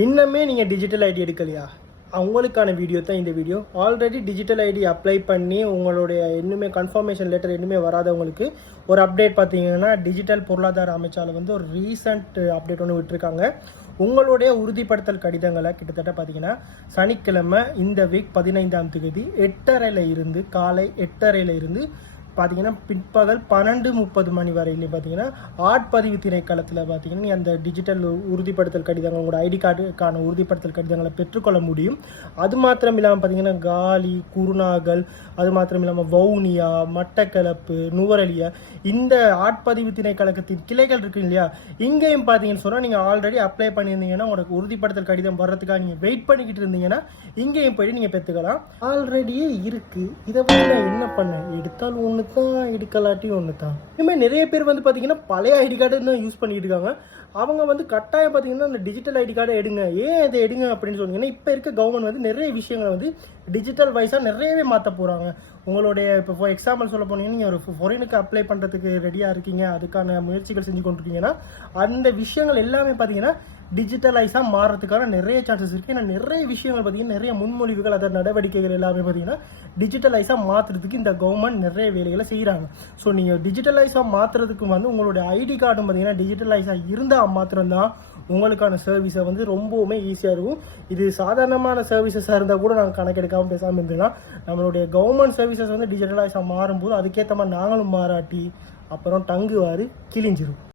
இன்னமே நீங்கள் digital ID எடுக்கலையா? அவங்களுக்கான வீடியோ தான் இந்த video. Already digital ID apply பண்ணி உங்களுடைய இன்னுமே கன்ஃபர்மேஷன் லெட்டர் இன்னுமே வராதவங்களுக்கு ஒரு அப்டேட் பார்த்தீங்கன்னா, டிஜிட்டல் பொருளாதார அமைச்சால் வந்து ஒரு ரீசன்ட் அப்டேட் ஒன்று விட்டுருக்காங்க. உங்களுடைய உறுதிப்படுத்தல் கடிதங்களை கிட்டத்தட்ட பார்த்தீங்கன்னா சனிக்கிழமை இந்த வீக் 15ஆம் தேதி 8:30 இருந்து காலை 8:30 இருந்து பார்த்தீங்கன்னா பிற்பகல் 12:30 மணி வரையிலையும் பார்த்தீங்கன்னா ஆட்பதிவு திணைக்களத்தில் பார்த்தீங்கன்னா நீ அந்த டிஜிட்டல் உறுதிப்படுத்தல் கடிதங்கள் உங்களோட ஐடி கார்டுக்கான உறுதிப்படுத்தல் கடிதங்களை பெற்றுக்கொள்ள முடியும். அது மாத்திரம் இல்லாமல் பார்த்தீங்கன்னா காலி, குருநாகல், அது மாத்திரம் இல்லாமல் வவுனியா, மட்டக்களப்பு, நுவரெலியா இந்த ஆட்பதிவு திணைக்களத்தின் கிளைகள் இருக்கு இல்லையா, இங்கேயும் பார்த்தீங்கன்னு சொன்னால் நீங்கள் ஆல்ரெடி அப்ளை பண்ணியிருந்தீங்கன்னா உங்களுக்கு உறுதிப்படுத்தல் கடிதம் வர்றதுக்காக நீங்கள் வெயிட் பண்ணிக்கிட்டு இருந்தீங்கன்னா இங்கேயும் போய்ட்டு நீங்கள் பெற்றுக்கலாம். ஆல்ரெடியே இருக்குது. இதை வந்து நான் என்ன பண்ணேன், எடுத்தாலும் ஒன்று தான், எடுக்கலாட்டியும் ஒன்று தான். இனிமேல் நிறைய பேர் வந்து பார்த்தீங்கன்னா பழைய ஐடி கார்டு தான் யூஸ் பண்ணிட்டு இருக்காங்க. அவங்க வந்து கட்டாயம் பார்த்தீங்கன்னா அந்த டிஜிட்டல் ஐடி கார்டை எடுங்க. ஏன் இதை எடுங்க அப்படின்னு சொன்னீங்கன்னா, இப்போ இருக்க கவர்மெண்ட் வந்து நிறைய விஷயங்களை வந்து டிஜிட்டல் வைஸாக நிறையவே மாற்ற போகிறாங்க. உங்களுடைய இப்போ ஃபார் எக்ஸாம்பிள் சொல்ல போனீங்கன்னா, நீங்கள் ஒரு ஃபாரினுக்கு அப்ளை பண்ணுறதுக்கு ரெடியாக இருக்கீங்க, அதுக்கான முயற்சிகள் செஞ்சு கொண்டிருக்கீங்கன்னா அந்த விஷயங்கள் எல்லாமே பார்த்தீங்கன்னா டிஜிட்டலைஸாக மாறுறதுக்கான நிறைய சான்சஸ் இருக்குது. ஏன்னா நிறைய விஷயங்கள் பார்த்தீங்கன்னா நிறைய முன்மொழிவுகள், அதாவது நடவடிக்கைகள் எல்லாமே பார்த்தீங்கன்னா டிஜிட்டலைஸாக மாற்றுறதுக்கு இந்த கவர்மெண்ட் நிறைய வேலைகளை செய்கிறாங்க. ஸோ நீங்கள் டிஜிட்டலைஸாக மாற்றுறதுக்கு வந்து உங்களுடைய ஐடி கார்டும் பார்த்தீங்கன்னா டிஜிட்டலைஸாக இருந்தால் மாத்திரம்தான் உங்களுக்கான சர்வீஸை வந்து ரொம்பவுமே ஈஸியாக இருக்கும். இது சாதாரணமான சர்வீசஸாக இருந்தால் கூட நாங்கள் கணக்கெடுக்காமல் பேசாமல் இருந்தோம்னா, நம்மளுடைய கவர்மெண்ட் சர்வீசஸ் வந்து டிஜிட்டலைஸாக மாறும்போது அதுக்கேற்ற மாதிரி நாங்களும் மாறாட்டி அப்புறம் டங்குவாறு கிழிஞ்சிரும்.